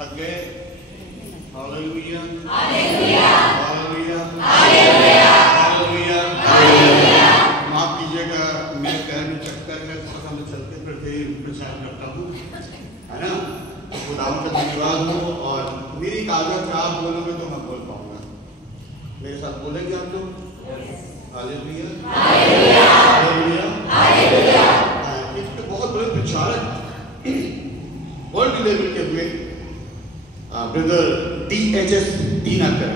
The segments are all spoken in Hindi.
थक गए? Hallelujah hallelujah hallelujah hallelujah hallelujah hallelujah. माफ कीजिएगा, मेरे पैर में चक्कर है, थोड़ा सा मैं चलते फिरते प्रचार करता हूँ, है ना। खुदावंद का धन्यवाद हो। और मेरी आदत है, आप बोलोगे तो मैं बोल पाऊंगा। मेरे साथ बोलेंगे आप लोग? Hallelujah hallelujah hallelujah hallelujah. एक बहुत बड़े प्रचारक वर्ल्ड लेवल के हुए ब्रदर DHS दीनाकर,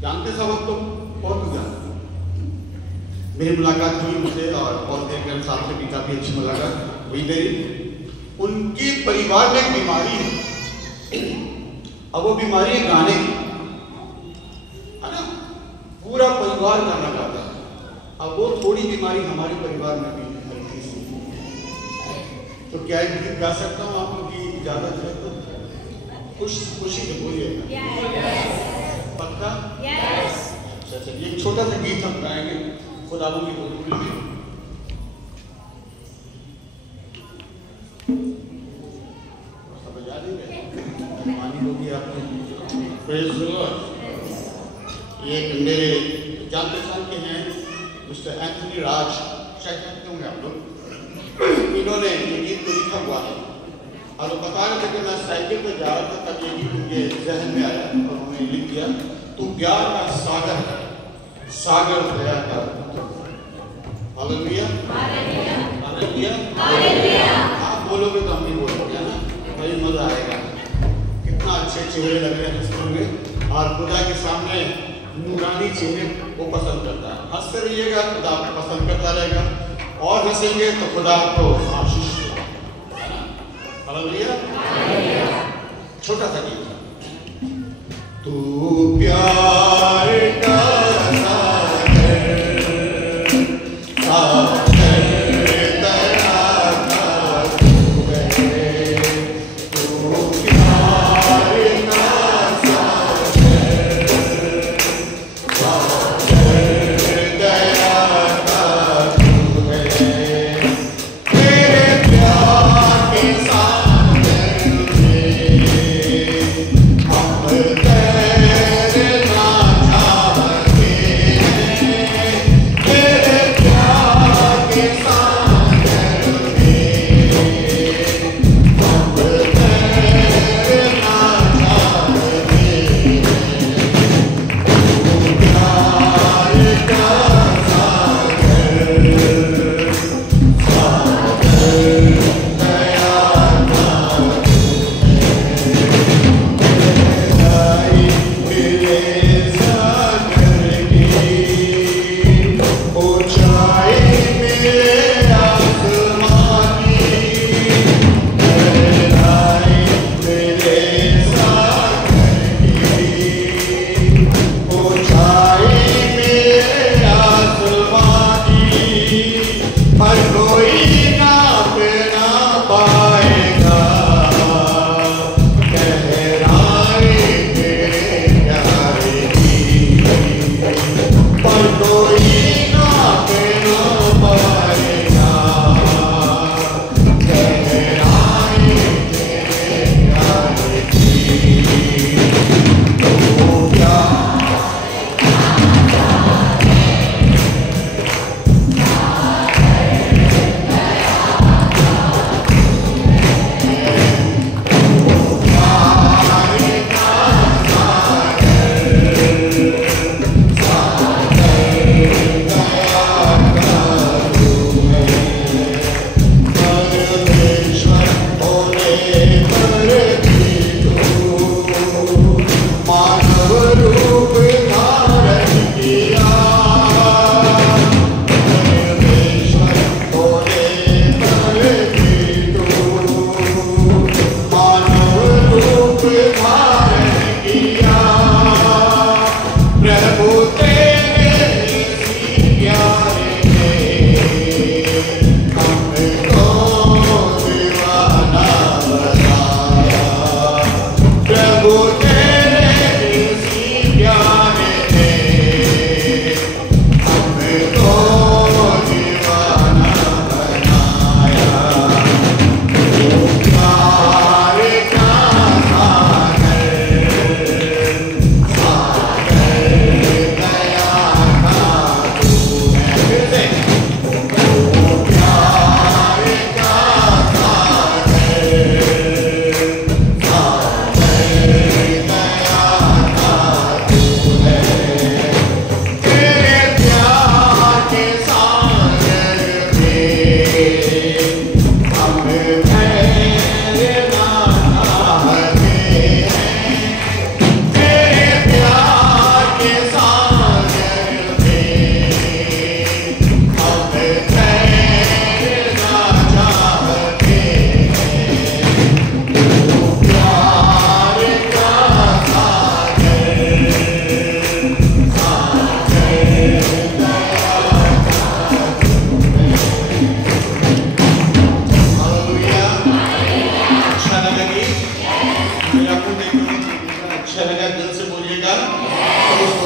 जानते सब आप लोग? बहुत जानते। मेरी मुलाकात हुई उनसे और बहुत देर के साथ में भी काफी अच्छी मुलाकात हुई मेरी। उनके परिवार में एक बीमारी है, अब वो बीमारी है गाने की, है ना। पूरा परिवार गाना गाता है। अब वो थोड़ी बीमारी हमारे परिवार में भी हल्की सी, तो क्या एक गीत गा सकता हूँ? आप लोग की इजाजत है तो खुशी से बोलिएगा। पक्का? अच्छा चलिए, एक छोटा सा गीत हम गाएंगे खुदावंद की हुजूरी में। बजा देंगे, मेहरबानी होगी आपकी। Praise the Lord. ये मेरे जान पहचान के हैं मिस्टर एंथनी राज, शायद जानते होंगे आप लोग। इन्होंने ये गीत को लिखा हुआ है और वो बता रहे थे कि मैं साइकिल पर जा रहा था, तब ये गीत उनके जहन में आया और उन्होंने लिख दिया, तू प्यार का सागर सागर दया का। Hallelujah hallelujah hallelujah. आप बोलोगे तो हम भी बोलोगे ना, बड़ी मजा आएगा। कितना अच्छे चेहरे लग रहे हैं हंसते हुए, और खुदा के सामने नूरानी चेहरे वो पसंद करता है। हंसते रहिएगा, खुदा आपको पसंद करता रहेगा, और हंसेंगे तो खुदा आपको आशीष देगा। हालेलुया। छोटा सा गीत, तू प्यार का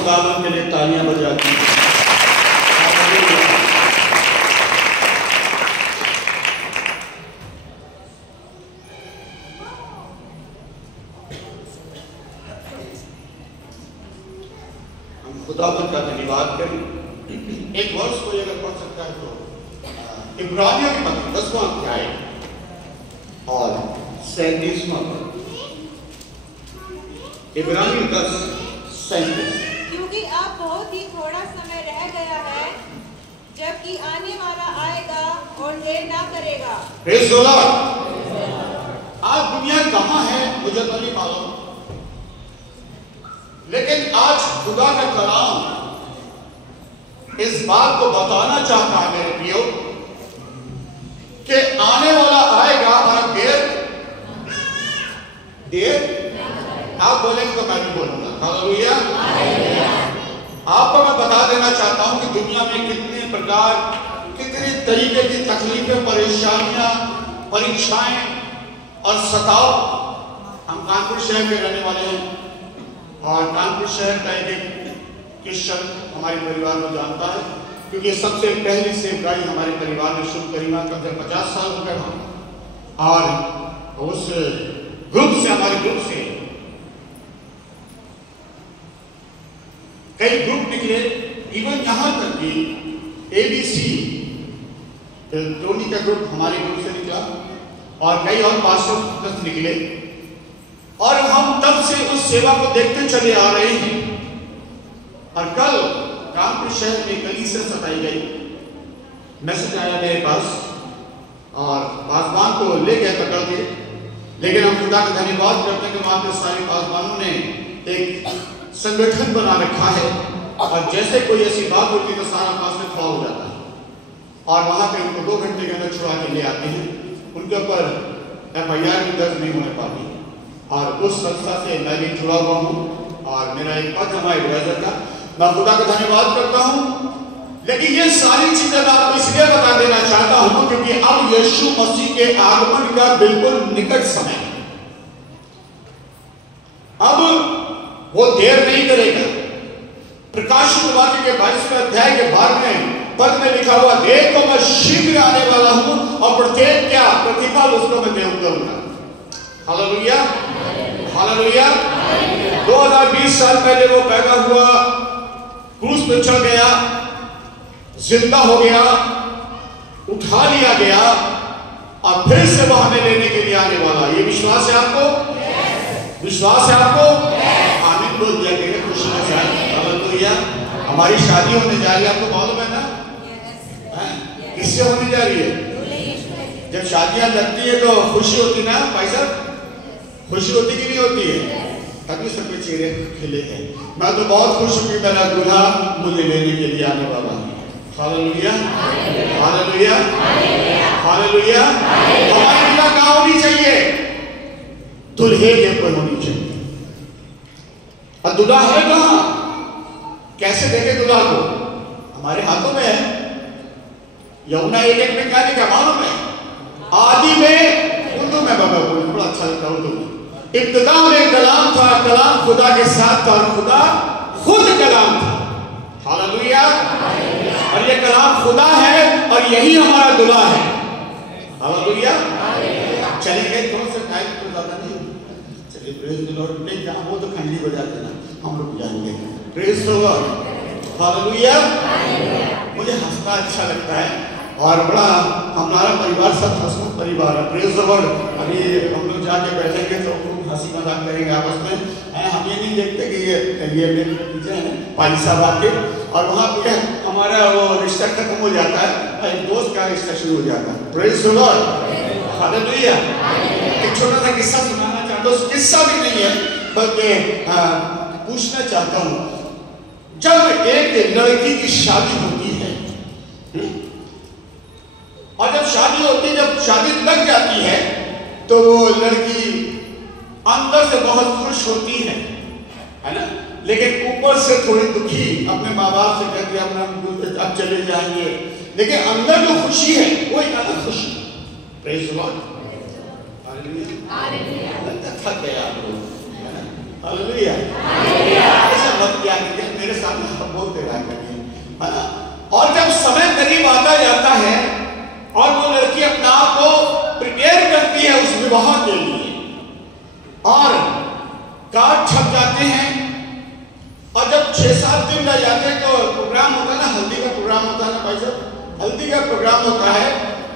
खुदावन के लिए तालियां बजा दीजिए। हम खुदावन का धन्यवाद करें। एक वर्ष को अगर पढ़ सकता है तो इब्रानियों की पत्री 10वां अध्याय और 37वां पद। इब्रानियों 10:37। क्योंकि अब बहुत ही थोड़ा समय रह गया है जबकि आने वाला आएगा और देर ना करेगा। Praise the Lord. आज दुनिया कहाँ है मुझे तो नहीं मालूम, लेकिन आज खुदा का कलाम इस बात को बताना चाहता है मेरे प्रियो कि आने वाला आएगा और देर आप बोलेंगे तो मैं भी बोलूंगा। हालेलुया। आपको मैं बता देना चाहता हूं कि दुनिया में कितने प्रकार, कितने तरीके की तकलीफें, परेशानियां, परीक्षाएं और सताव। हम कानपुर शहर के रहने वाले हैं और कानपुर शहर का एक क्रिश्चियन हमारे परिवार में जानता है, क्योंकि सबसे पहली सेवकाई हमारे परिवार में शुभ करीमा का जब 50 साल हो गए हम, और उस ग्रुप से, हमारे ग्रुप से कई ग्रुप निकले। इवन यहां तक कि ABC टोनी का ग्रुप हमारे ग्रुप से निकला और कई और पास्टर्स निकले, और हम तब से उस सेवा को देखते चले आ रहे हैं। और कल कानपुर शहर में कलीसिया सताई गई। मैसेज आया मेरे पास और पासवान को ले गए पकड़ के, लेकिन हम खुदा का धन्यवाद करते हैं कि वहां के सारे पासवानों ने एक संगठन बना रखा है, और जैसे कोई ऐसी बात होती है तो सारा पास में खड़ा हो जाता है और वहां पे उनको 2 घंटे के अंदर छुड़ा के ले आते हैं। उनके ऊपर FIR भी दर्ज नहीं होने पाती, और उस संस्था से मैं भी जुड़ा हुआ हूँ और मेरा एक पद हमारे एडवाइजर का। मैं खुदा का धन्यवाद करता हूँ। लेकिन ये सारी चीजें मैं आपको इसलिए बता देना चाहता हूं क्योंकि अब यीशु मसीह के आगमन का बिल्कुल निकट समय है। अब वो देर नहीं करेगा। प्रकाशित वाक्य के 22वें अध्याय के 12वें पद में लिखा हुआ, देखो मैं शीघ्र आने वाला हूं और प्रत्येक क्या प्रतिफल उसको मैं दे दूंगा। Hallelujah, hallelujah. 2020 साल पहले वो पैदा हुआ, क्रूस पे चढ़ गया, जिंदा हो गया, उठा लिया गया, और फिर से वो हमें लेने के लिए आने वाला। ये विश्वास है आपको? विश्वास है आपको? आमीन बोल दिया कि खुशी में जाए। हालेलुया। हमारी शादी होने जा रही है, आपको मालूम है ना? किससे होने जा रही है? जब शादियां लगती है तो खुशी होती ना भाई साहब? खुशी होती कि नहीं होती है? तभी सबके चेहरे खिले हैं। मैं तो बहुत खुश हूं कि मेरा दूल्हा मुझे लेने के लिए आने वाला है। Hallelujah, hallelujah, hallelujah. हमारी दूल्हा कहाँ होनी चाहिए? दूल्हे के ऊपर होनी चाहिए। और दूल्हा है कहाँ? कैसे देखे दूल्हा को? हमारे हाथों में है। यमुना 1:1 में क्या लिखा मालूम है? आदि में, उर्दू में बाबा बोले, बड़ा अच्छा लगता है उर्दू में। इब्तिदा में कलाम था, कलाम खुदा के साथ था और खुदा खुद कलाम था। हालेलुया। और ये कलाम खुदा है और यही हमारा दूल्हा है। हालेलुया। चलेंगे थोड़ा सा टाइम तो ज्यादा नहीं, चलिए प्रेज द लॉर्ड। नहीं जहाँ वो तो खंडी बजा देना, हम रुक जाएंगे। Praise the Lord. हालेलुया। मुझे हंसना अच्छा लगता है और बड़ा हमारा परिवार सब हंसमुख परिवार है। Praise the Lord. अभी हम लोग जाके बैठेंगे तो हंसी मजाक करेंगे आपस में। हम ये नहीं देखते कि ये मेरे पीछे है पाली साहब आके, और वहाँ पे हमारा वो रिश्ता खत्म हो जाता है, एक दोस्त का रिश्ता शुरू हो जाता है। Praise the Lord. हालेलुया। एक छोटा सा किस्सा सुनाना चाहता हूँ। किस्सा भी नहीं है बल्कि पूछना चाहता हूँ, जब एक लड़की की शादी होती है और जब शादी होती है, जब शादी लग जाती है तो वो लड़की अंदर से बहुत खुश होती है ना, लेकिन ऊपर से थोड़ी दुखी, अपने माँ बाप से कहती है हम अब चले जाएंगे, लेकिन अंदर जो खुशी है वो एक अलग खुशी। Praise the Lord. हालेलुया। थक गया आप लोग, हालेलुया। ऐसा मत किया मेरे सामने आप बोलते रहा करिए, है ना। और जब समय करीब आता जाता है और वो लड़की अपने आप को प्रिपेयर करती है उस विवाह के लिए, और कार्ड छप जाते हैं, और जब 6-7 दिन रह जाते हैं तो प्रोग्राम होता है ना, हल्दी का प्रोग्राम होता है ना भाई साहब, हल्दी का प्रोग्राम होता है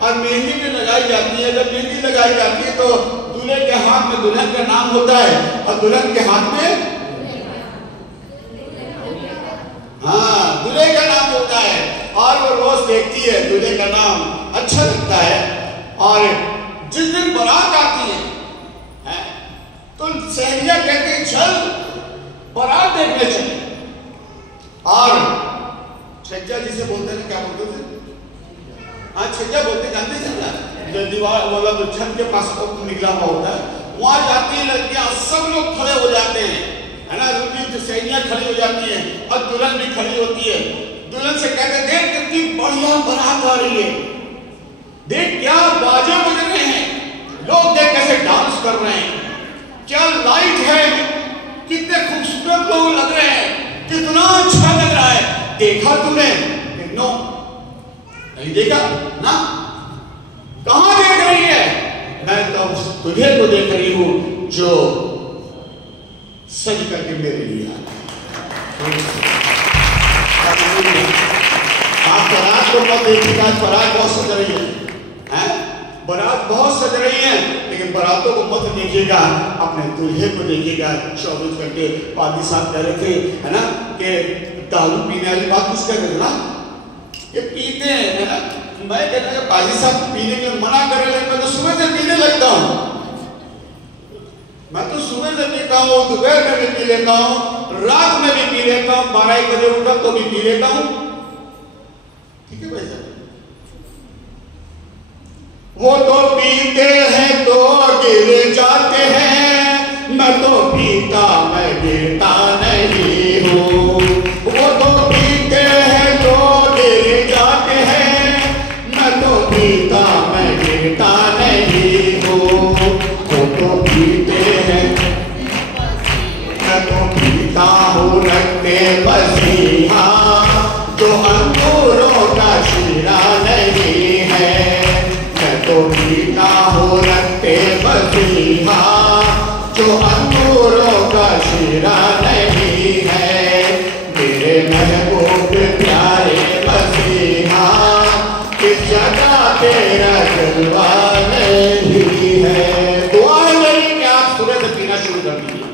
और मेहंदी भी लगाई जाती है। जब मेहंदी लगाई जाती है तो दूल्हे के हाथ में दुल्हन का नाम होता है और दुल्हन के हाथ में दूल्हे का नाम होता है, और वो रोज देखती है दूल्हे का नाम अच्छा लगता है। और जिस दिन बारात आती है तो सहेलियां कहती है चल बारात देखने चले, और छज्जा जिसे बोलते हैं, क्या बोलते थे, हाँ छज्जा बोलते, जानते हैं ना, जो दीवार मतलब छत के पास निकला हुआ होता है, वहां जाती है लड़कियां, सब लोग खड़े हो जाते हैं, है ना, उनकी सहेलियां खड़ी हो जाती हैं और दुल्हन भी खड़ी होती है। दुल्हन से कहते देख कितनी बढ़िया बारात आ रही है, देख क्या बाजे बज रहे हैं, लोग देख कैसे डांस कर रहे हैं, क्या लाइट है, कितने खूबसूरत लोग लग रहे हैं, कितना अच्छा लग रहा है, देखा तूने? नो, नहीं देखा ना। कहां देख रही है? मैं तो उस दुल्हे को देख रही हूं जो सज करके मेरे लिए आया। आप बारात को मत देखिएगा, बारात बहुत सज रही है, बारात बहुत सज रही है, लेकिन बारातों को मत देखिएगा, अपने दूल्हे को देखिएगा। 24 घंटे पादी साहब कह रहे थे, है ना, कि दारू पीने वाली बात कुछ कर रहे थे ना, ये पीते हैं, है ना। मैं कहता हूँ पादी साहब पीने के लिए मना कर रहे हैं, मैं तो सुबह से पीने लगता हूँ, मैं तो सुबह से पीता हूँ, दोपहर में भी पी लेता हूँ, रात में भी पी लेता हूँ, 12-1 बजे उठा तो भी पी लेता हूँ। ठीक है भाई साहब, वो तो पीते हैं तो गिर जाते हैं, मैं तो पीता मैं गिरता नहीं हूँ। वो तो पीते हैं तो गिर जाते हैं, मैं तो पीता मैं गिरता नहीं हूँ। वो तो पीते हैं, मैं तो पीता हूँ रखते मसीहा, जो अंगूरों का शीरा नहीं है। तो पीता हो रखते मसीहा, जो अंगूरों का शीरा नहीं है। मेरे महबूब प्यारे मसीहा, किस जगह तेरा जलवा नहीं है। दुआ मेरी कि आप सुबह से पीना शुरू कर दीजिए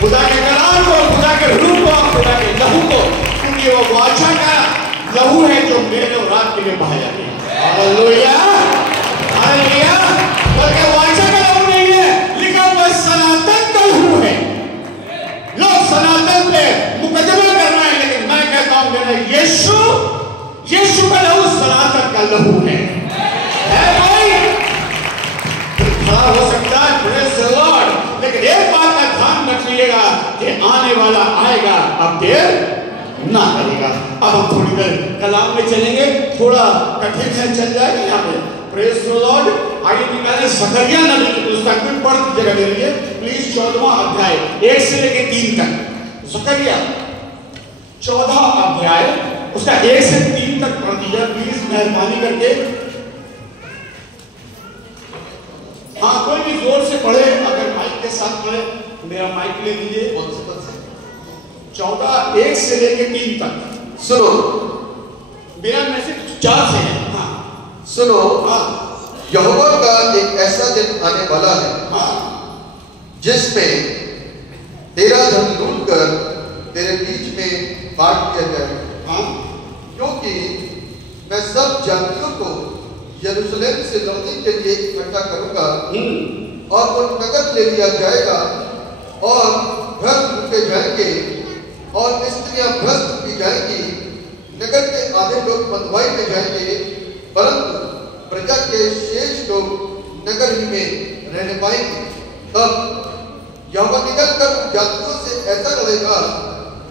खुदा के कलाम को, खुदा के रूह को, खुदा के लहू को, क्योंकि वो बादशाह का लहू है जो मेरे और रात के लिए बहाया गया। Hallelujah, hallelujah. बल्कि वाचा का लहू नहीं है, लिखा हुआ सनातन का लहू है। लोग सनातन पे मुकदमा कर रहे हैं, लेकिन मैं कहता हूं मेरा यीशु का लहू सनातन का लहू है भाई। खड़ा हो सकता है, प्रेज़ द लॉर्ड, लेकिन एक बात का ध्यान रखिएगा कि आने वाला आएगा, अब देर ना करेगा। अब हम थोड़ी देर कलाम में चलेंगे, थोड़ा कठिन है, चल जाएगा यहाँ पे। Praise the Lord. आगे निकाले ज़करिया नबी की पुस्तक में, पढ़ दीजिएगा मेरे लिए प्लीज, 14वां अध्याय 1 से लेकर 3 तक। ज़करिया 14 अध्याय उसका 1 से 3 तक पढ़ दीजिए प्लीज, मेहरबानी करके। हाँ, कोई भी जोर से पढ़े, अगर माइक के साथ पढ़े, मेरा माइक ले लीजिए। 14 1 से लेकर 3 तक सुनो, मेरा मैसेज 4 से है। हाँ सुनो, हाँ, यहोवा का एक ऐसा दिन आने वाला है, हाँ, जिसमें तेरा धन लूट कर तेरे बीच में बांट दिया जाए। हाँ, क्योंकि मैं सब जातियों को यरूशलेम से लौटने के लिए इकट्ठा करूंगा, और वो नगर ले लिया जाएगा, और घर लूटे जाएंगे, और स्त्रियां भ्रष्ट की जाएंगी। नगर के आधे लोग बंधुआई में जाएंगे, परंतु प्रजा के शेष लोग नगर ही में रहने पाएंगे। तब यहोवा निकल कर जातियों से ऐसा लड़ेगा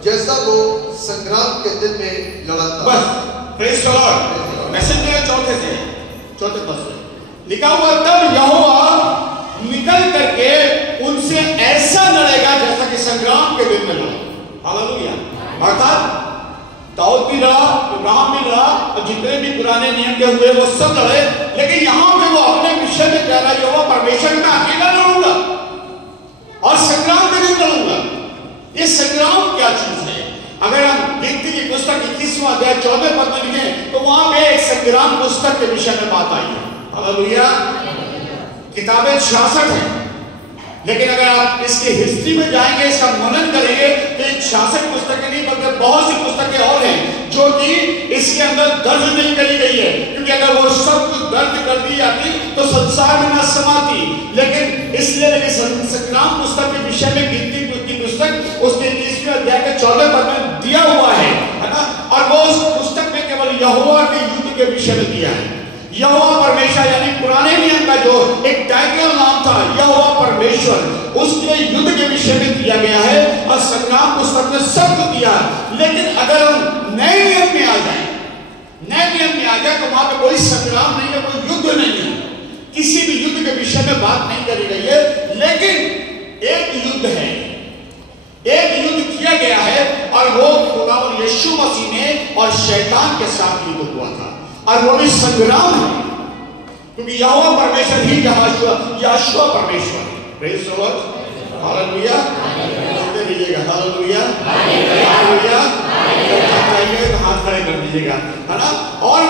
जैसा वो संग्राम के दिन में लड़ा था। बस, प्रेज़ द लॉर्ड। मैसेज मेरा 4 से, 4 पद से लिखा हुआ, तब यहोवा निकल करके उनसे ऐसा लड़ेगा जैसा कि संग्राम के दिन में लड़ा। हालेलुया। जितने भी पुराने नियम के हुए वो सब लड़े, लेकिन यहाँ पे वो अपने विषय में कह रहा है यहोवा परमेश्वर में अकेला लड़ूंगा और संग्राम में नहीं लड़ूंगा। ये संग्राम क्या चीज है? अगर हम गिनती की पुस्तक 21वां अध्याय 14 पद में लिखें तो वहां पे एक संग्राम पुस्तक के विषय में बात आई है। हालेलुया। किताबें 66 हैं, लेकिन अगर आप इसकी हिस्ट्री में जाएंगे, इसका मनन करेंगे तो 66 पुस्तकें नहीं बल्कि बहुत सी पुस्तकें और हैं जो कि इसके अंदर दर्ज नहीं करी गई है, क्योंकि अगर वो सब कुछ दर्ज कर दी जाती तो संसार में ना समाती। लेकिन इसलिए संग्राम पुस्तक के विषय में गिनती की पुस्तक उसके 21वें अध्याय के 14 पद में दिया हुआ है ना, और वो उस पुस्तक में केवल यहोवा के युद्ध के विषय में दिया है। यहोवा परमेश्वर यानी पुराने नियम का जो एक टाइटल नाम था यहोवा परमेश्वर, उसके युद्ध के विषय में दिया गया है और संग्राम पुस्तक में सब कुछ दिया है। लेकिन अगर हम नए नियम में आ जाए, नए नियम में आ जाए तो वहां पे कोई संग्राम नहीं है, कोई युद्ध नहीं है, किसी भी युद्ध के विषय में बात नहीं करी गई है। लेकिन एक युद्ध है, एक युद्ध किया गया है और वो खुदावंद यीशु मसीह ने और शैतान के साथ युद्ध हुआ था, और वो भी संग्राम है, क्योंकि यहोवा परमेश्वर ही यहोशुआ परमेश्वर। Praise the Lord. हालेलुया। बोलते रहिएगा हालेलुया हालेलुया। हाथ खड़े कर दीजिएगा, है ना। और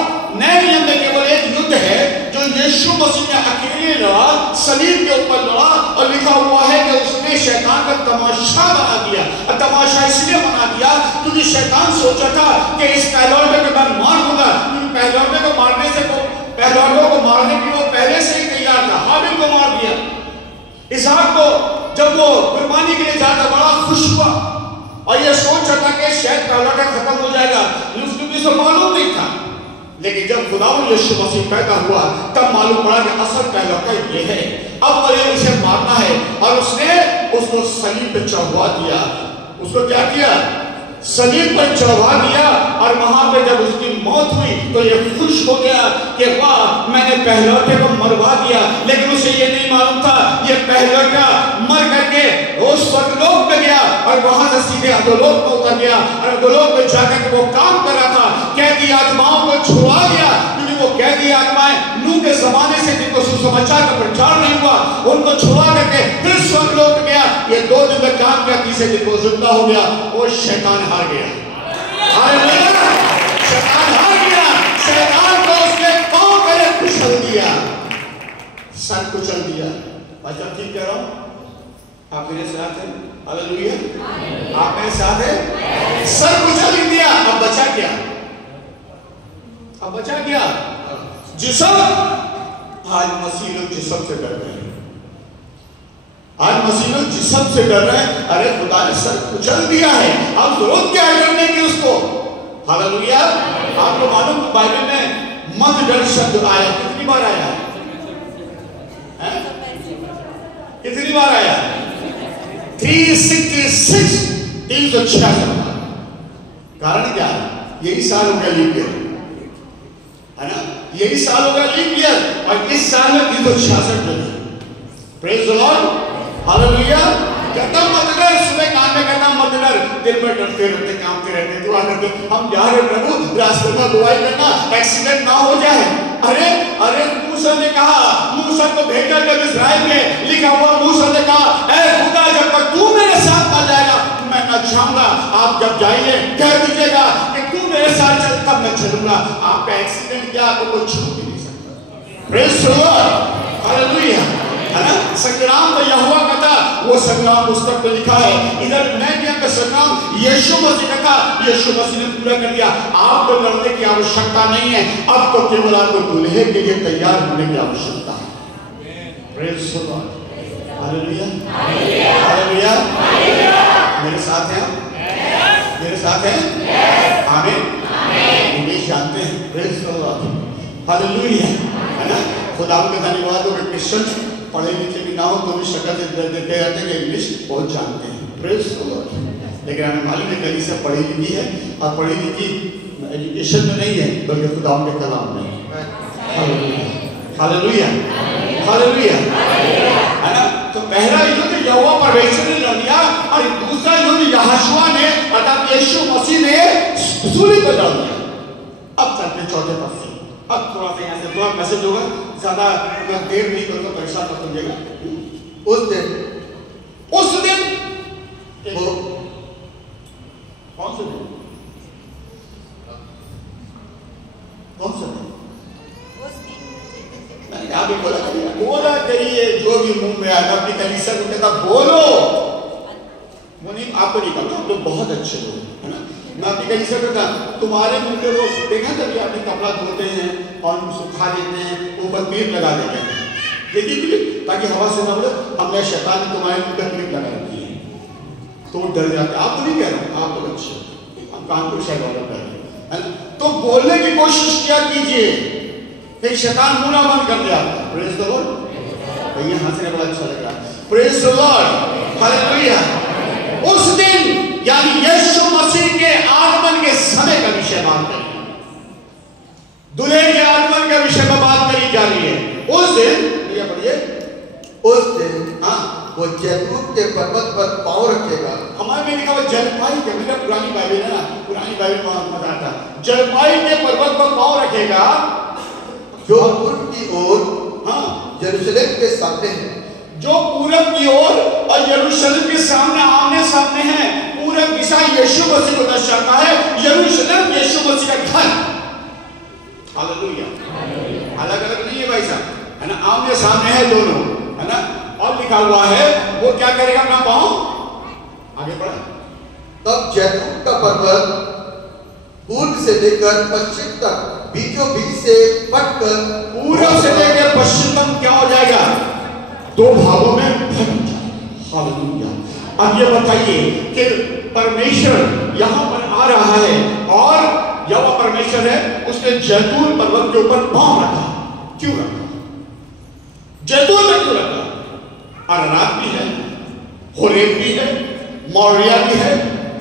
नए नियम में केवल एक युद्ध है जो यीशु मसीह ने अकेले लड़ा, सलीब के ऊपर लड़ा, और लिखा हुआ है कि उसने शैतान का तमाशा बना दिया। और तमाशा इसलिए बना दिया क्योंकि शैतान सोचा था कि इस पहलौठे को मैं मार दूंगा, क्योंकि पहलौठे को मारने से पहलौठों को मारने की वो पहले से ही तैयार था। हाबिल को मार दिया। इसहाक को जब वो कुर्बानी के लिए जाता बड़ा खुश हुआ और ये सोच रहा था कि शायद पहलौठा खत्म हो जाएगा, क्योंकि उसको मालूम नहीं था। लेकिन जब खुदावंद यीशु मसीह पैदा हुआ तब मालूम पड़ा कि असल पहलौठा ये है, अब मुझे इसे मारना है। और उसने उसको सलीब पे चढ़वा दिया। उसको क्या किया? सलीब पर चढ़वा दिया। और वहां पे जब उसकी मौत हुई तो ये खुश हो गया कि वाह मैंने पहलौठे को मरवा दिया। लेकिन उसे ये नहीं मालूम था ये पहलौठा मर करके वो स्वर्गलोक में गया और वहां से सीधे अधोलोक में उतर गया, और अधोलोक में जाकर वो काम कर रहा था, कैदी आत्माओं को छुड़ा दिया, क्योंकि वो कैदी आत्माएं नूह के जमाने से जिनको सुसमाचार का प्रचार नहीं हुआ उनको छुड़ा करके फिर स्वर्गलोक में गया। ये 2 दिन में काम किया, तीसरे दिन वो जिंदा हो गया। वो शैतान हार गया। हालेलुया। शैतान हार गया। शैतान को उसने पांव करे कुचल दिया, सर कुचल दिया। अच्छा ठीक कह रहा हूं? आप मेरे साथ हैं? हालेलुया। आप मेरे साथ हैं? सर कुचल दिया। अब बचा क्या? अब बचा क्या? जिस्म। आज मसीह लोग जिस्म से डर रहे हैं। आज मसीह लोग जिस्म से डर रहे हैं। अरे खुदा ने सर कुचल दिया है, अब जरूरत क्या है डरने की उसको? हालेलुया। आपको मालूम बाइबल में मत डर शब्द आया कितनी बार आया है? कितनी बार आया? 366 बार। कारण क्या है? यही साल हो गया लीप ईयर, है ना। यही साल हो गया लीप ईयर और इस साल में 366 दिन। Praise the Lord. हालेलुया। कहता मत डर, सुबह काम में कहता मत डर, दिन में डरते रहते कामते रहते दुआ करते, हम जा रहे प्रभु रास्ते में दुआई करना एक्सीडेंट ना हो जाए। अरे अरे मूसा ने कहा, मूसा को भेजा जब इस्राएल में लिखा हुआ, मूसा ने कहा ऐ खुदा जब तक तू मेरे साथ ना जाएगा मैं न जाऊंगा। आप जब जाइए कह दीजिएगा कि तू मेरे साथ चल तब मैं चलूंगा। आपका एक्सीडेंट क्या आपको कोई छू भी नहीं सकता। Praise the Lord. हालेलुया। है ना। संग्राम तो यहोवा का था, वो संग्राम पुस्तक में लिखा है। इधर नए नियम का संग्राम यीशु मसीह का था, यीशु मसीह ने पूरा कर दिया। आपको लड़ने की आवश्यकता नहीं है, अब तो केवल आपको दूल्हे के लिए तैयार होने की आवश्यकता है। Praise the Lord. Hallelujah hallelujah. मेरे साथ हैं? मेरे साथ हैं? आमीन। इंग्लिश जानते हैं? Praise the Lord. हालेलुया। है ना। खुदा का धन्यवाद हो कि क्रिश्चियन पढ़े लिखे भी ना हो तो भी शक्ल से देते रहते हैं, इंग्लिश बहुत जानते हैं। Praise the Lord. लेकिन हमें मालूम है कहीं से पढ़ी लिखी है और पढ़ी लिखी एजुकेशन में नहीं है बल्कि खुदा के कलाम में। Hallelujah hallelujah. है ना। तो पहला युद्ध यहोवा परमेश्वर ने लड़ दिया और दूसरा युद्ध यहोशुआ ने अर्थात यीशु मसीह ने सूली पर लड़ दिया। अब चलते चौथे पद से। अब थोड़ा सा यहाँ से थोड़ा मैसेज होगा, ज्यादा मैं देर नहीं करूँगा, परेशान मत होइएगा। उस दिन वो कौन से दिन? कौन सा दिन? मैंने आप ही बोला करिए जो भी मुंह में आया। अपनी कलीसिया को कहता बोलो, वो नहीं, आपको नहीं कहता, आप लोग बहुत अच्छे लोग है ना। मैं अपनी कलीसिया को कहता तुम्हारे मुंह पे वो देखा कभी आपने कपड़ा धोते हैं और सुखा देते हैं, ऊपर क्लिप लगा देते हैं, देखिए क्लिप, ताकि हवा से ना बोले। हमने शैतान ने तुम्हारे मुंह पे क्लिप लगा रखी है तो वो डर जाते। आप तो नहीं कह रहे, आप लोग अच्छे, हम कानपुर शहर वाला कह रहे हैं। तो बोलने की कोशिश क्या कीजिए, फिर शैतान मुंह ना बंद कर दे आपका। Praise the Lord. भैया हंसने बड़ा अच्छा लग रहा है। Praise the Lord, hallelujah. उस दिन यानी यीशु मसीह के आगमन के समय का विषय बात करें, दूल्हे के आगमन के विषय में बात करी जा रही है। उस दिन भैया पढ़िए, उस दिन वो जैतून के पर्वत पर पांव रखेगा। हमारे में लिखा हुआ जलपाई के, मेरा पुरानी बाइबल है ना, पुरानी बाइबल में मजा आता। जलपाई के पर्वत पर पांव रखेगा जो पूर्व की ओर यरूशलेम के सामने है। जो पूरब की ओर और यरूशलेम के सामने आमने सामने है। पूरब दिशा यीशु मसीह को दर्शाता है, यरूशलेम यीशु मसीह का घर। हालेलुया। अलग अलग नहीं है भाई साहब, है ना, आमने सामने है दोनों, है ना। और लिखा हुआ है वो क्या करेगा, अपना पांव आगे बढ़ा। तब जैतून का पर्वत पूर्व से लेकर पश्चिम तक बीचों बीच से फटकर, पूर्व से लेकर पश्चिम तक क्या हो जाएगा, दो भागों में फट जाएगा। हालेलुया। अब ये बताइए कि परमेश्वर यहाँ पर आ रहा है और यहोवा परमेश्वर है, उसने जैतून पर्वत के ऊपर पांव रखा। क्यों रखा? जैतून में क्यों रखा? अरारात भी है, होरेब भी है, मौरिया भी है।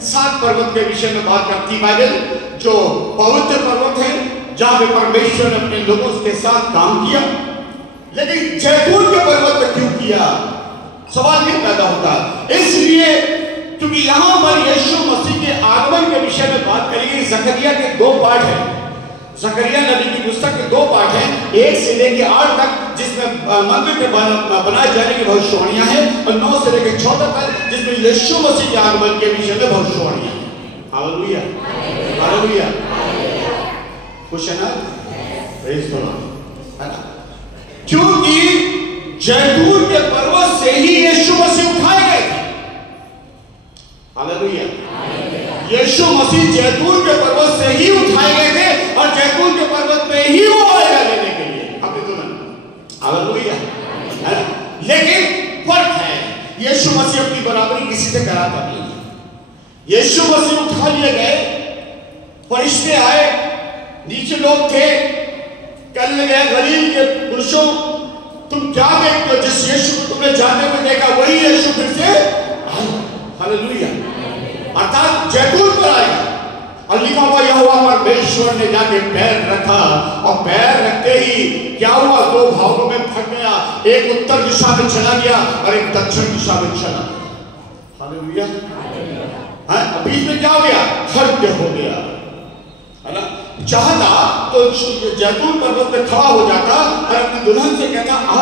7 पर्वत के विषय में बात करती बाइबल, जो पवित्र पर्वत है जहां पे परमेश्वर ने अपने लोगों के साथ काम किया। लेकिन जैतून के पर्वत पर क्यों किया, सवाल ये पैदा होता है। इसलिए क्योंकि यहां पर यीशु मसीह के आगमन के विषय में बात करेंगे। जकरिया के 2 पाठ हैं, जकरिया नबी की पुस्तक के 2 पाठ हैं, 1 से लेकर 8 तक, जिसमें मंदिर के बनाए जाने की भविष्यवाणियां हैं, और 9 से लेकर 14 तक जिसमें यीशु मसीह के आगमन के विषय में भविष्यवाणियां हैं। Hallelujah, hallelujah. खुश है ना? प्रेज द लॉर्ड, है ना। क्योंकि जैतून के पर्वत से ही यीशु मसीह उठाए गए थे। हालेलुया। यीशु मसीह जैतून के पर्वत से ही उठाए गए थे और जैतून के पर्वत पे ही वो आएगा लेने के लिए अपनी दुल्हन। हालेलुया। लेकिन फर्क है, यीशु मसीह अपनी बराबरी किसी से कराता नहीं। यीशु मसीह उठा लिए गए, फरिश्ते आए, नीचे लोग थे, कहने लगे गलील के पुरुषों तुम क्या देखते हो, जिस यीशु को तुमने जाने में देखा वही यीशु फिर से। हालेलुया। अर्थात जैतून पर आएगा। और लिखा हुआ यहोवा परमेश्वर ने जाके पैर रखा और पैर रखते ही क्या हुआ, 2 भागों में फट गया। एक उत्तर दिशा में चला गया और एक दक्षिण दिशा में चला गया। हालेलुया। बीच में क्या हो गया, खड्ड हो गया, है ना। चाहता तो जैतून पर्वत पे खड़ा हो जाता और अपनी दुल्हन से कहता आ,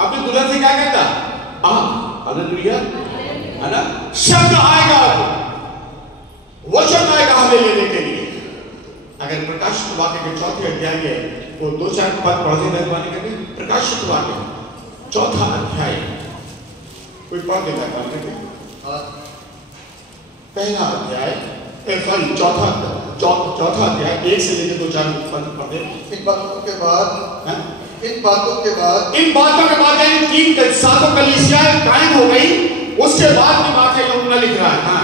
अपनी दुल्हन से क्या कहता आ। हालेलुया, है ना। शब्द आएगा, वचन आएगा हमें लेने के लिए। अगर प्रकाशित वाक्य के 4थे अध्याय है, वो 2-4 पद पढ़ते रहने के लिए, प्रकाशित वाक्य 4था अध्याय कोई पढ़ देता है पहला अध्याय, सॉरी चौथा अध्याय 1 से लेकर 2-4 पद पढ़ते। इन बातों के बाद यानी 3 कलीसियाएं कायम हो गई, उसके बाद की बात है यूहन्ना लिख रहा है।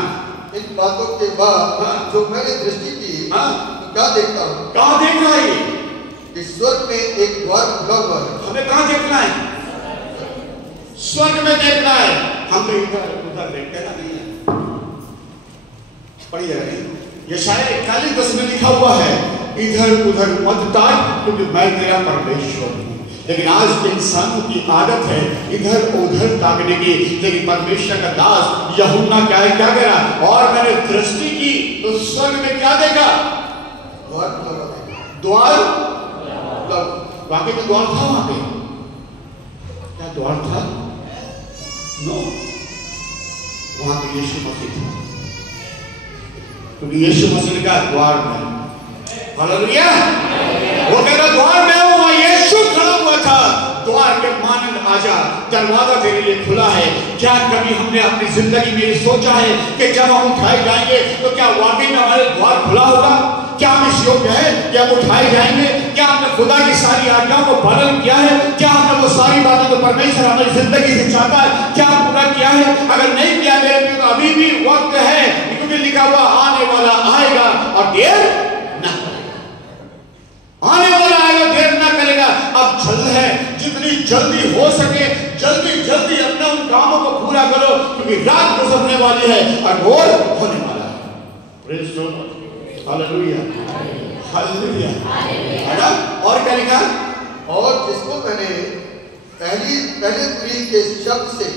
इन बातों के बाद जो मैंने दृष्टि की, तो क्या देखता हूँ, कहाँ देख रहा है ये? स्वर्ग में एक द्वार खुला हुआ है। हमें कहाँ देखना है? स्वर्ग में देखना है। हम तो इधर उधर देखते ना, नहीं है। पढ़िए, यशायाह 41:10 में लिखा हुआ है इधर उधर मत ताक, क्योंकि मैं तेरा परमेश्वर हूं। लेकिन आज के इंसानों की आदत है इधर उधर ताकने की। लेकिन परमेश्वर का दास यूहन्ना क्या करा, और मैंने दृष्टि की तो स्वर्ग में क्या देखा, द्वार वाकई में द्वार था वहां पे? क्या द्वार था? नो, वहां पे यीशु मसीह था, क्योंकि यीशु मसीह का द्वार में, हालेलुया, वो कहता द्वार में हूं, वहां यीशु खड़ा हुआ था। द्वार के मानंद आजा, दरवाजा तेरे लिए खुला है। क्या कभी हमने अपनी जिंदगी में ये सोचा है कि जब हम उठाए जाएंगे तो क्या वाकई में हमारे द्वार खुला होगा? क्या हम इस योग्य है कि हम उठाए जाएंगे? क्या हमने खुदा की सारी आज्ञाओं को पालन किया है? क्या हमने वो सारी बातें तो परमेश्वर हमारी जिंदगी से चाहता है, क्या पूरा किया है? अगर नहीं किया मेरे तो अभी भी वक्त है, क्योंकि लिखा हुआ आने वाला आएगा और देर न करेगा। आने वाला आएगा, देर न करेगा। अब जल्द है, जितनी जल्दी हो सके जल्दी जल्दी अपने उन कामों को पूरा करो, क्योंकि रात गुजरने वाली है और भोर होने वाला है। Praise the Lord, hallelujah, hallelujah, है ना? और क्या लिखा? और जिसको मैंने पहले तुरही के शब्द से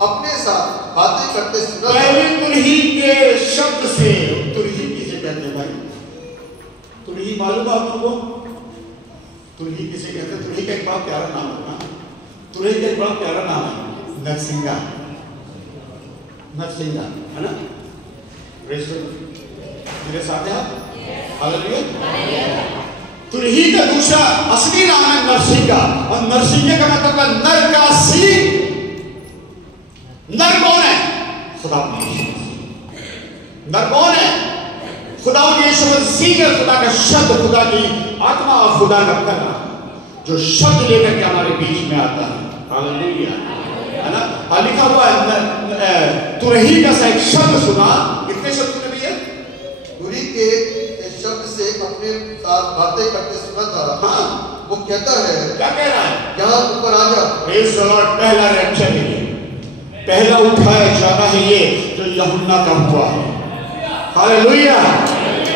अपने साथ बातें करते सुना। पहले तुरही के शब्द से, तुरही किसे कहते हैं भाई? तुरही मालूम है आप लोगों को? तुरही किसे कहते हैं? तुरही का एक बड़ा प्यारा नाम है, तुरही का एक बड़ा प्यारा नाम है, नरसिंगा, नरसिंगा, है ना? मेरे साथ है आप? हालेलुया। तुरही का दूसरा असली नाम है नरसिंगा, और नरसिंगे का मतलब है नर का सिंह। नर कौन है? खुदा नर कौन है? खुदा यीशु मसीह, खुदा का शब्द, खुदा की आत्मा और खुदा का कला, जो शब्द लेकर के हमारे बीच में आता है। हालेलुया, है ना? लिखा हुआ है तुरही का एक शब्द सुना। कितने शब्द सुने भैया? तुरही के शब्द से अपने साथ बातें करते सुना था। हाँ, वो कहता है, क्या कह रहा है? यहाँ ऊपर आ जा। Praise the Lord. पहला रैप्चर है ये, पहला उठाया जाना है ये जो यूहन्ना का हुआ है। हालेलुया,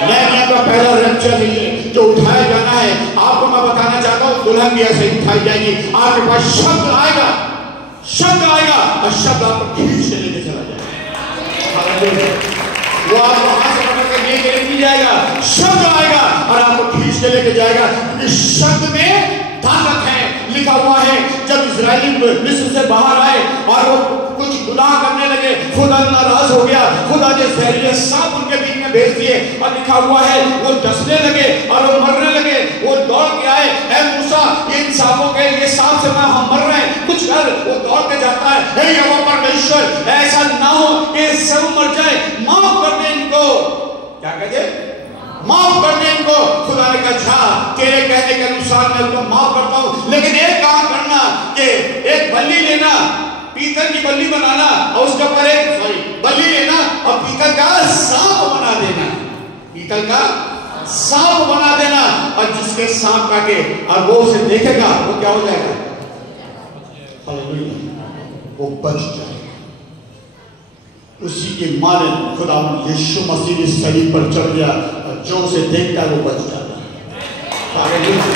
नया का पहला रैप्चर है ये जो उठाया जाना है। आपको मैं बताना चाहता हूँ, दुल्हन भी ऐसे उठाई जाएगी। आपके पास शब्द आएगा, शब्द आएगा और शब्द आपको खींच के लेके चला जाएगा। हालेलुया, वो आपको हाथ से पकड़ के लेके जाएगा। शब्द आएगा और आपको खींच के लेके जाएगा, क्योंकि शब्द में ताकत है। लिखा हुआ है जब इजरायली मिस्र से बाहर आए और वो कुछ गुनाह करने लगे, खुदा नाराज हो गया। खुदा ने जहरीले सांप उनके बीच में भेज दिए और लिखा हुआ है वो डसने लगे और वो मरने लगे। वो दौड़ के आए, ऐ मूसा, इन सांपों के, ये सांप से हम मर रहे हैं, कुछ कर। वो दौड़ के जाता है, हे यहोवा परमेश्वर, ऐसा ना हो कि सब मर जाए, माफ कर दे इनको। क्या कहे? माफ कर दे इनको। खुदा ने कहा, तेरे कहने के अनुसार मैं तुमको माफ करता हूं, लेकिन एक काम करना कि एक बल्ली लेना, पीतल की बल्ली बनाना और उसके ऊपर एक बल्ली लेना और पीतल का सांप बना देना, पीतल का सांप बना देना। और जिसके सांप काटे और वो उसे देखेगा, वो क्या हो जाएगा? हालेलुया, वो बच जाएगा। उसी के माने खुदा यीशु मसीह इस शरीर पर चढ़ गया और जो उसे देखता है वो बच जाता है। हालेलुया,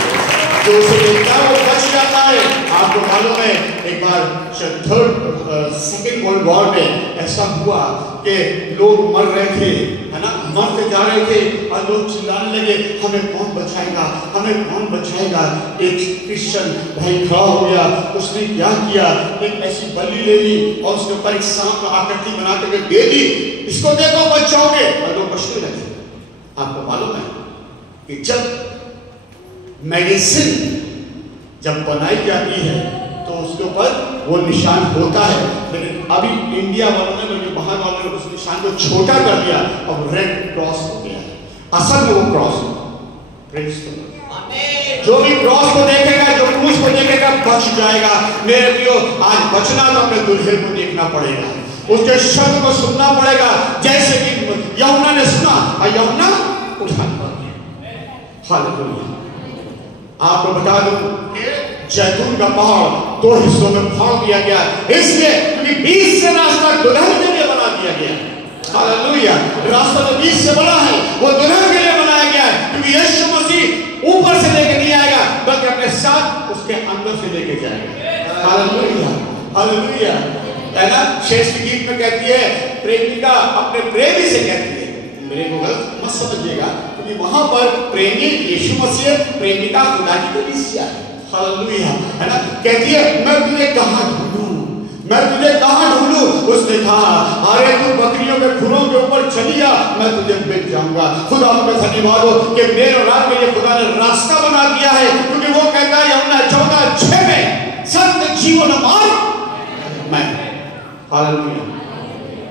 जो उसे देखता है वो बच जाता है। आपको मालूम है एक बार सेकेंड वर्ल्ड वॉर में ऐसा हुआ कि लोग मर रहे थे, है ना, मरते जा रहे थे और लोग चिल्लाने लगे, हमें कौन बचाएगा, हमें कौन बचाएगा। एक क्रिश्चियन भाई खड़ा हो गया, उसने क्या किया, एक ऐसी बल्ली ले ली और उसके ऊपर एक सांप का आकृति बना करके दे दी, इसको देखो बच जाओगे, और लोग बचने लगे। आपको मालूम है कि जब मेडिसिन जब बनाई जाती है तो उसके ऊपर वो निशान होता है, लेकिन अभी इंडिया वालों ने, बल्कि बाहर वालों ने उस निशान को छोटा कर दिया और रेड क्रॉस हो गया। असल में वो क्रॉस जो भी क्रॉस को देखेगा, जो क्रूस को देखेगा, बच जाएगा। मेरे प्रियो, आज बचना तो अपने दुल्हन को देखना पड़ेगा, उसके शब्द को सुनना पड़ेगा, जैसे कि यूहन्ना ने सुना और यूहन्ना उठा लिया। हालेलुया। आपको बता दूं कि जैतून का पहाड़ 2 हिस्सों में फाड़ दिया गया, इसलिए क्योंकि 20 से रास्ता दुल्हन के लिए बना दिया गया। हालेलुया, रास्ता तो 20 से बड़ा है, वो दुल्हन के लिए बनाया गया है, क्योंकि यीशु मसीह ऊपर से लेके नहीं आएगा, बल्कि अपने साथ उसके अंदर से लेके जाएगा। हालेलुया, हालेलुया, है ना? श्रेष्ठ गीत में कहती है, प्रेमिका अपने प्रेमी से कहती है, मेरे को गलत मत समझिएगा, क्योंकि वहां पर प्रेमी यीशु मसीह, प्रेमिका खुदा की कलीसिया है। हालेलुया, है ना। कहती है मैं तुझे कहां ढूंढूं, मैं तुझे कहां ढूंढूं। उसने कहा अरे तू बकरियों के खुरों के ऊपर चली आ, मैं तुझे मिल जाऊंगा। खुदा में धन्यवाद हो कि मेरे और आपके लिए खुदा ने रास्ता बना दिया है, क्योंकि वो कहता है यूहन्ना 14:6 में सत्य जीवन मार्ग मैं। हालेलुया,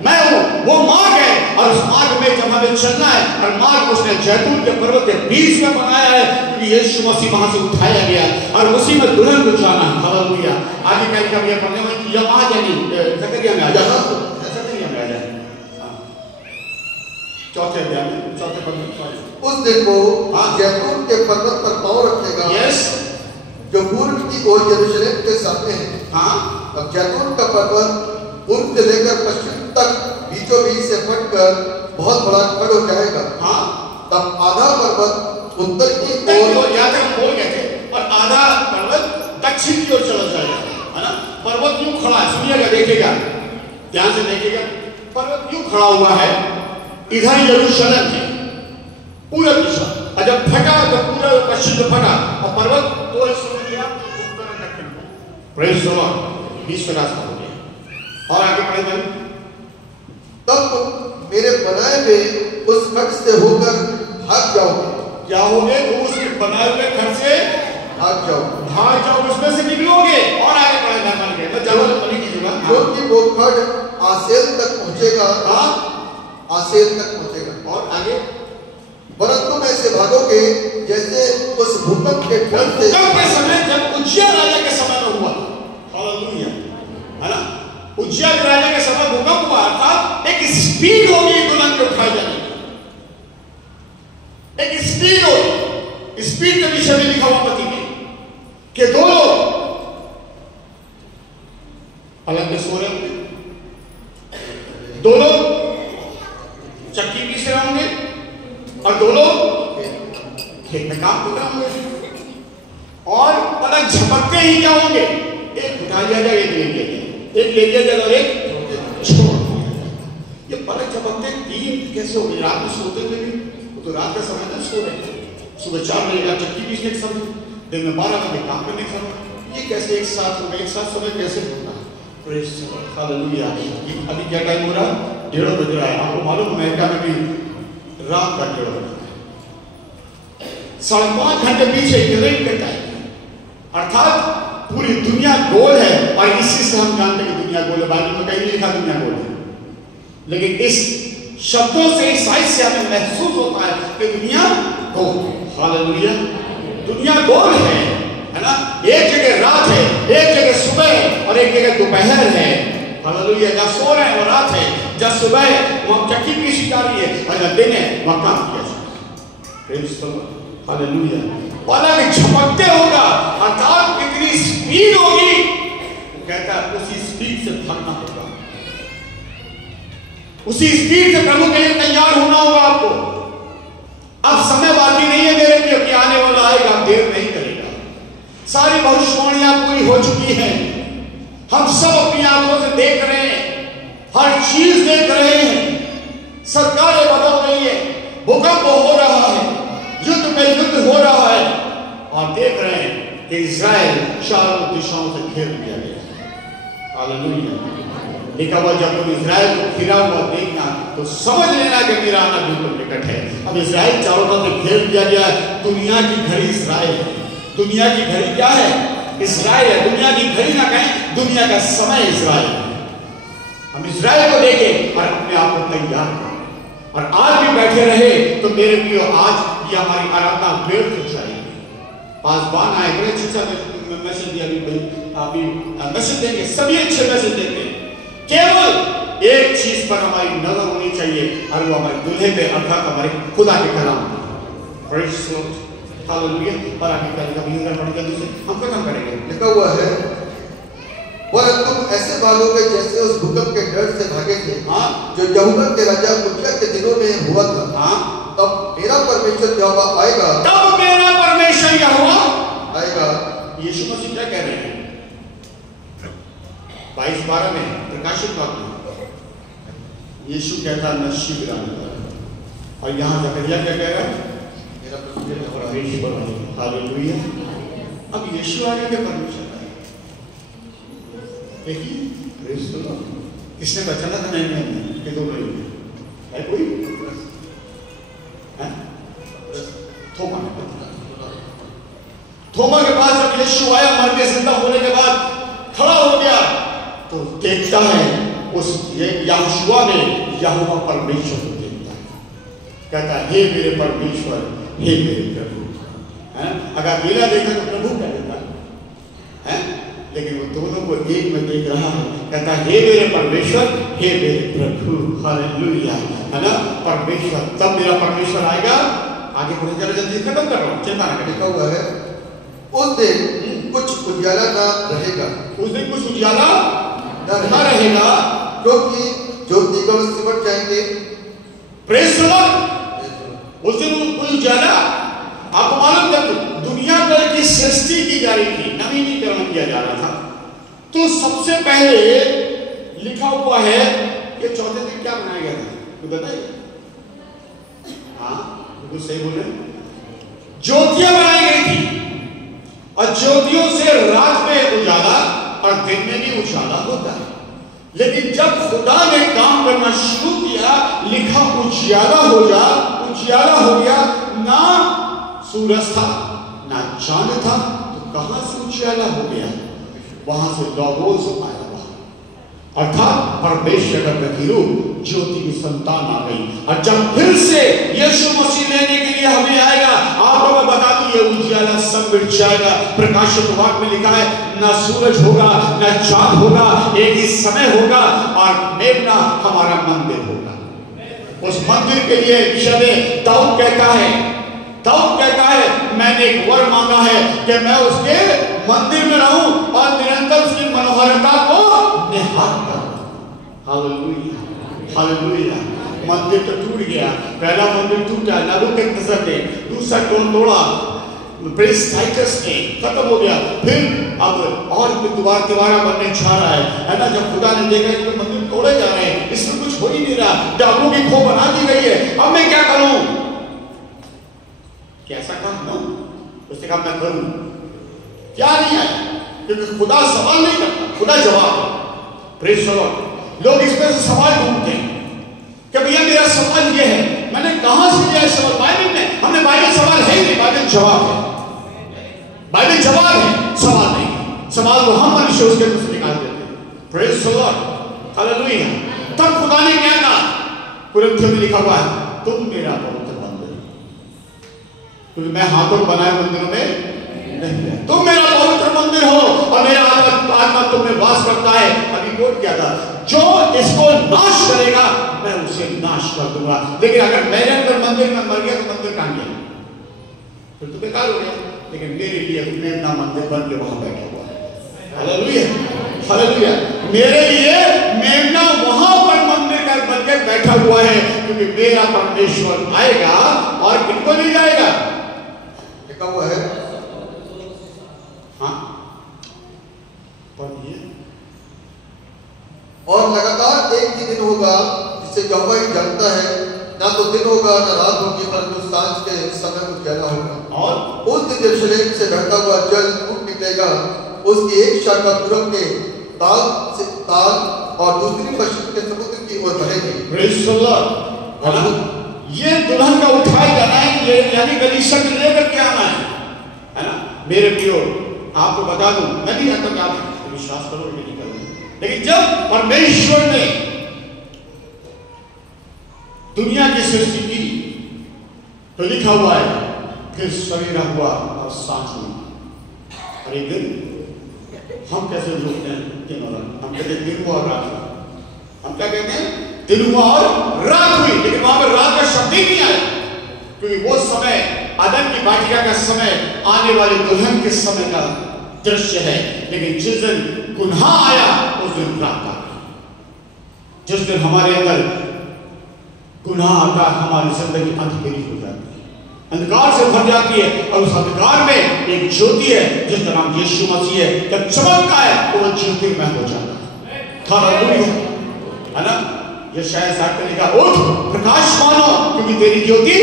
मैं हूं वो मार्ग है, और उस मार्ग में जब हमें चलना है, और मार्ग उसने जैतून के पर्वत के बीच में बनाया है, क्योंकि यीशु मसीह वहां से उठाया गया और उसी में दुल्हन को जाना। हालेलुया। आगे कल का ये पढ़ने में यमा यानी जकरिया में आ जाए, जकरिया में आ जाए चौथे अध्याय में, चौथे पद में। उस दिन वो जैतून के पर्वत पर पांव रखेगा, यस, जो पूर्व की ओर यरूशलेम के सामने है। हाँ, अब जैतून का पर्वत पूर्व से लेकर पश्चिम तक बीचों बीच से फटकर बहुत बड़ा खड़ हो जाएगा। हाँ, तब आधा पर्वत उत्तर की ओर, यहाँ तक बोल गए थे, और आधा पर्वत दक्षिण की ओर चला जाएगा, है ना। पर्वत यूं खड़ा है, सुनिएगा, देखिएगा, ध्यान से देखिएगा। पर्वत यूं खड़ा हुआ है, इधर यरूशलेम है पूरब दिशा, और जब फटा तो पूरा पश्चिम में फटा, और पर्वत दो हिस्सों में गया, उत्तर और दक्षिण को। प्रेज़ द लॉर्ड, बीच में रास्ता हो गया। और आगे पढ़े भाई। तब मेरे बनाए हुए उस खड़ से होकर भाग जाओगे। क्या होगे? तुम उसके बनाए हुए घर से भाग जाओगे, भाग जाओ, उसमें से निकलोगे। और आगे पढ़े ना मन के, मैं जरूर नहीं कीजिएगा, क्योंकि वो खड़ आसेल तक पहुंचेगा। हाँ, आसेल तक पहुंचेगा। और आगे, परंतु में से भागोगे जैसे उस भूकंप के डर से। भूकंप के समय जब उज्जिया राजा के समय में हुआ, हालेलुया, है ना। उज्जिया राजा के समय भूकंप हुआ, अर्थात एक स्पीड होगी दुल्हन के उठाए जाने की, एक स्पीड होगी। स्पीड के विषय में लिखा हुआ पति में कि दो लोग अलग में सो रहे होंगे, दो लोग चक्की पीस रहे होंगे, और दो लोग खेत में काम कर रहे होंगे, और पलक झपकते ही क्या होंगे, एक उठा लिया जाएगा, एक ले लिया जाएगा, एक ले लिया जाएगा और एक छोड़ दिया जाएगा। ये पलक झपकते तीन कैसे हो गए? रात में सोते हुए भी, वो तो रात का समय में सो रहे थे, सुबह 4 बजे चक्की पीसने के समय, दिन में 12 बजे काम करने के समय, ये कैसे एक साथ हो गए? एक साथ समय कैसे होता है? Praise the Lord, hallelujah. ये अभी क्या टाइम हो रहा है? 1:30 बज रहा है। आपको मालूम अमेरिका में भी रात का 1:30 बज रहा है। 5.5 घंटे पीछे यूरेन का टाइम है, अर्थात पूरी दुनिया गोल है, और इसी से हम जानते हैं कि दुनिया गोल है। बाइबल में कहीं नहीं लिखा दुनिया गोल है, लेकिन इस शब्दों से, इस साइज से हमें महसूस होता है कि दुनिया गोल है। हालेलुया, दुनिया गोल है ना। एक जगह रात है, एक जगह सुबह है, और एक जगह दोपहर है। हालेलुया, जहाँ सो रहे हैं वो रात है, जहाँ सुबह है वहाँ चक्की पीसी जा रही है, और जहाँ दिन है वहाँ काम किया जा रहा है। हालेलुया, पलक झपकते होगा, अर्थात कितनी स्पीड होगी, वो कहता है उसी स्पीड से भागना होगा, उसी स्पीड से प्रभु के लिए तैयार होना होगा आपको। अब समय बाकी नहीं है मेरे लिए कि आने वाला आएगा, देर नहीं करेगा। सारी भविष्यवाणियां पूरी हो चुकी हैं, हम सब अपनी आंखों से देख रहे हैं, हर चीज देख रहे हैं, सरकारें बदल रही है, भूकंप हो रहा है, युद्ध में युद्ध हो रहा है, और देख रहे हैं कि इज़राइल चारों दिशाओं से घेर लिया गया है। हालेलुया, लिखा हुआ जब तुम इज़राइल को घिरा हुआ देखना तो समझ लेना कि मेरा आना बिल्कुल निकट है। अब इज़राइल चारों तरफ से घेर दिया गया है। दुनिया की घड़ी इज़राइल है, दुनिया की घड़ी क्या है? इज़राइल है। दुनिया की घड़ी ना कहें, दुनिया का समय इज़राइल है। हम इज़राइल को देखें और अपने आप को तैयार करें, और आज भी बैठे रहे तो मेरे प्रियो, आज ये हमारी आराधना व्यर्थ हो जाएगी। पासवान आए, बड़े अच्छे मैसेज दिया, अभी मैसेज देंगे, सभी अच्छे मैसेज देंगे। केवल एक चीज पर हमारी नजर होनी चाहिए, और वो हमारे दूल्हे पे, अर्थात हमारे खुदा के कलाम पे। Praise the Lord, hallelujah. और आगे का भी जल्दी से हम खत्म करेंगे। लिखा हुआ है, वह तुम ऐसे भागोगे जैसे उस भूकंप के डर से भागे थे, जो यहूदा के राजा उज्जिया के दिनों में हुआ था। तब मेरा परमेश्वर यहोवा आएगा, तब मेरा परमेश्वर यहोवा आएगा। यीशु मसीह क्या कह रहे हैं? 22:12 में प्रकाशित वाक्य, यीशु कहता मैं शीघ्र आने वाला हूं। और यहाँ जकरिया क्या कह रहा है? मेरा परमेश्वर परमेश्वर है। हालेलुया। अब यीशु आगे के परमेश्वर है। देखिए, प्रेज़ द लॉर्ड। किसने बचाना था? नहीं कि दो लोग है कोई है? थोमा ने बचाना। थोमा के पास जब यीशु आया मर के जिंदा होने के बाद खड़ा हो गया तो देखता है उस यहोशुआ ने यहोवा परमेश्वर को देखता है, कहता है हे मेरे परमेश्वर, हे मेरे प्रभु। है? अगर अकेला देखा तो प्रभु क्या देता है? लेकिन वो दोनों को एक में देख रहा है, कहता है हे मेरे परमेश्वर, हे मेरे प्रभु। हालेलुया। है ना? परमेश्वर, तब मेरा परमेश्वर आएगा। आगे बढ़े, जरा जल्दी खत्म कर रहा हूँ, चिंता न लिखा हुआ है उस दिन कुछ उजाला ना रहेगा। उस दिन कुछ उजाला ना रहेगा क्योंकि ज्योतिगण सिमट जाएंगे। Praise the Lord. उस दिन कोई उजाला, आपको मालूम जब दुनिया भर की सृष्टि की जा रही थी, नवीनीकरण किया जा रहा था, तो सबसे पहले लिखा हुआ है कि चौथे दिन क्या बनाया गया था? तो बताइए। हाँ बिल्कुल सही बोले। ज्योतियां बनाई गई थी और ज्योतियों से रात में उजाला और दिन में भी उजाला होता है। लेकिन जब खुदा ने काम करना शुरू किया, लिखा उजियाला हो गया। ना सूरज था ना चांद था, तो कहां से उजियाला हो गया? वहां से लोगोस आया, अर्थात परमेश्वर का प्रतिरूप, ज्योति की संतान आ गई। और जब फिर से यीशु मसीह लेने के लिए हमें आएगा, आपको मैं बता दूं ये उजियाला सब मिट जाएगा। प्रकाशित वाक्य में लिखा है ना सूरज होगा ना चांद होगा, एक ही समय होगा और मेमना हमारा मंदिर होगा। उस मंदिर के लिए विषय में दाऊद कहता है मैंने एक वर मांगा है कि मैं उसके मंदिर में रहूं और निरंतर उसकी मनोहरता को निहारता रहूं। Hallelujah, hallelujah. मंदिर तो टूट गया, पहला मंदिर टूटा नबूकदनेस्सर ने, दूसरा तोड़ा प्रिंस टाइटस ने, खत्म हो गया। फिर अब और दोबारा बनने जा रहा है ना। जब खुदा ने देखा कि मंदिर तोड़े जा रहे हैं, इसमें कुछ हो ही नहीं रहा, डाकुओं की खो बना दी गई है, अब मैं क्या करूं? कैसा काम ना? उसने कहा मैं करूं क्या? नहीं है, क्योंकि खुदा सवाल नहीं करता, खुदा जवाब है। Praise the Lord. लोग इसमें से सवाल ढूंढते हैं कि भैया मेरा सवाल ये है, मैंने कहां से लिया सवाल? बाइबल में। हमने बाइबल सवाल है ही नहीं, बाइबल जवाब है। बाइबल जवाब है, सवाल नहीं। सवाल तो हम मनुष्य उसके अंदर से निकाल देते हैं। Praise the Lord, hallelujah. तब खुदा ने क्या कहा? कुरिन्थियों में लिखा हुआ है तुम मेरा पवित्र मंदिर, क्योंकि मैं हाथों बनाए मंदिरों में नहीं है। तुम मेरा पवित्र मंदिर हो और मेरा आत्मा तुम में वास करता है। अभी कोट किया था, जो इसको नाश करेगा मैं उसे नाश कर दूंगा। लेकिन अगर मेरे अंदर मंदिर में मर गया तो मंदिर कहां गया? फिर तो बेकार हो गया। लेकिन मेरे लिए मेमना मंदिर बन के वहां बैठा हुआ है। Hallelujah, hallelujah. मेरे लिए मेमना वहां पर मंदिर का बन के बैठा हुआ है, क्योंकि मेरा परमेश्वर आएगा और किनको नहीं जाएगा? लिखा हुआ है हाँ पढ़िए। और लगातार एक ही दिन होगा जिसे यहोवा ही जानता है, ना तो दिन होगा ना रात होगी, परंतु सांझ के समय उजाला होगा। और उस दिन यरूशलेम से बहता हुआ जल फूट निकलेगा, उसकी एक शाखा पूरब के ताल और दूसरी पश्चिम के समुद्र की ओर बहेगी। Praise the Lord. ये दुल्हन का उठाए जाना है, यानी गलीशा को लेकर के आना है ना। मेरे प्रियो आपको बता दूं, मैं नहीं जानता कि आप विश्वास करोगे नहीं करोगे, लेकिन जब परमेश्वर ने दुनिया की सृष्टि की तो लिखा हुआ है फिर सवेरा हुआ और सांझ हुई। और एक दिन हम कैसे जोड़ते हैं दिन और रात? हम कहते हैं दिन हुआ और रात हुआ। हम क्या कहते हैं? दिन हुआ और रात हुई। लेकिन वहां पर रात का शब्द ही नहीं आया, क्योंकि वो समय आदम की वाटिका का समय आने वाले दुल्हन के समय का दृश्य है। लेकिन जिस दिन गुनाह आया उस दिन रात आ गई। जिस दिन हमारे अंदर गुनाह आता, हमारी जिंदगी अंधेरी हो जाती है, अंधकार से भर जाती है। और उस अंधकार में एक ज्योति है जिसका नाम यीशु मसीह है। जब चमकता है तो वो ज्योतिर्मय हो जाता है। हालेलुया, है ना। यशायाह साहब ने कहा उठ प्रकाश मानो क्योंकि तेरी ज्योति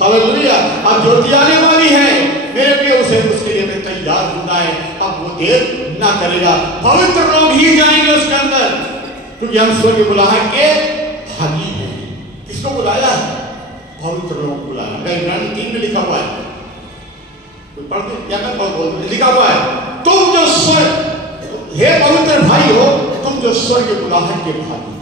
हालेलुया अब ज्योति आने वाली है मेरे प्रिय उसे उसके लिए मैं तैयार होना है अब वो देर ना करेगा पवित्र लोग ही जाएंगे उसके अंदर क्योंकि हम स्वर्ग बुलाहट के भागी हैं किसको बुलाया पवित्र लोगों को बुलाया इब्रानी 3 में लिखा हुआ है पढ़ते क्या मैं बोल लिखा हुआ है तुम जो स्वर्ग हे पवित्र भाई हो तुम जो स्वर्ग बुलाहट के भागी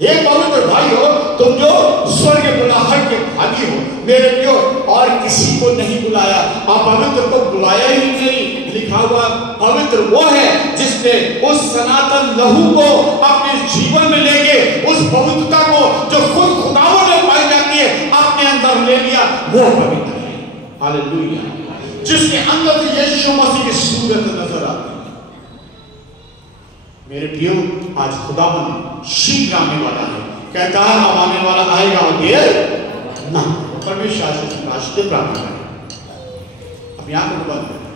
हे पवित्र भाई हो तुम जो स्वर्ग बुलाहट के भागी हो मेरे प्रियो और किसी को नहीं बुलाया आप पवित्र को बुलाया ही नहीं लिखा हुआ पवित्र वो है जिसने उस सनातन लहू को अपने जीवन में लेके उस पवित्रता को जो खुद खुदावंद में पाई जाती है अपने अंदर ले लिया वो पवित्र है हालेलुया जिसके अंदर यीशु मसीह की सूरत नजर आती है मेरे प्रियो आज खुदावंद शीघ्र आने वाला है कहता है अब आने वाला आएगा और देर ना परमेश्वर राष्ट्र प्रार्थना करें अपनी आंखों को बंद करें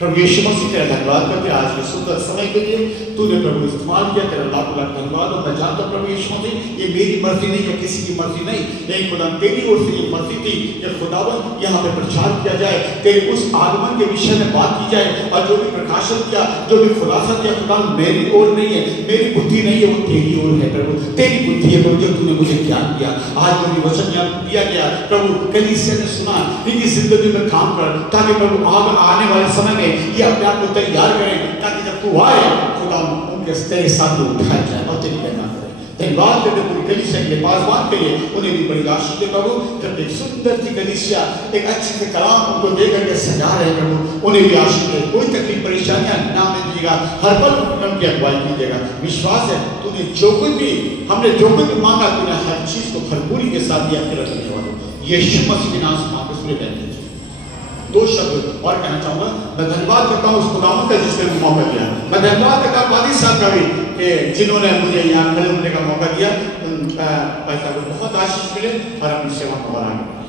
प्रभु यीशु मसीह तेरा धन्यवाद करते आज के सुंदर समय के लिए तूने प्रभु इस्तेमाल किया तेरा लाख लाख धन्यवाद और मैं जानता हूं प्रभु यीशु मसीह ये मेरी मर्जी नहीं या किसी की मर्जी नहीं लेकिन खुदा तेरी ओर से ये मर्जी थी कि खुदावंद यहाँ पे प्रचार किया जाए तेरे उस आगमन के विषय में बात की जाए और जो भी प्रकाशन किया जो भी खुलासा किया खुदा मेरी ओर नहीं है मेरी बुद्धि नहीं है वो तेरी ओर है प्रभु तेरी बुद्धि है प्रभु जो तूने मुझे ज्ञान दिया आज मुझे वचन ज्ञान दिया गया प्रभु कलीसिया ने सुना इनकी जिंदगी में काम कर ताकि प्रभु आने वाले समय में ये अपने आप को तैयार करें ताकि जब तू आए खुदा उनके तेरे साथ उठाया जाए और तेरी महिमा करे धन्यवाद करते पूरी कलीसिया के पासवान के लिए उन्हें भी बड़ी आशीष दे प्रभु जब एक सुंदर सी कलीसिया एक अच्छे से कलाम उनको दे करके सजा रहे प्रभु उन्हें भी आशीष दे कोई तकलीफ परेशानियां ना दीजिएगा हर पल उनकी अगुवाई कीजिएगा विश्वास है तूने जो कुछ भी हमने जो कुछ भी मांगा तूने हर चीज को भरपूरी के साथ दिया तेरा धन्यवाद यीशु मसीह के नाम से मांगे सुने जाएंगे दो शब्द और कहना चाहूंगा मैं धन्यवाद करता हूँ उस खुदावंद का जिसने मौका दिया मैं धन्यवाद करता हूँ वादी साहब का भी जिन्होंने मुझे यहाँ खड़े होने का मौका दिया पैसा को बहुत आशीष मिले और अपनी सेवा को बढ़ाएं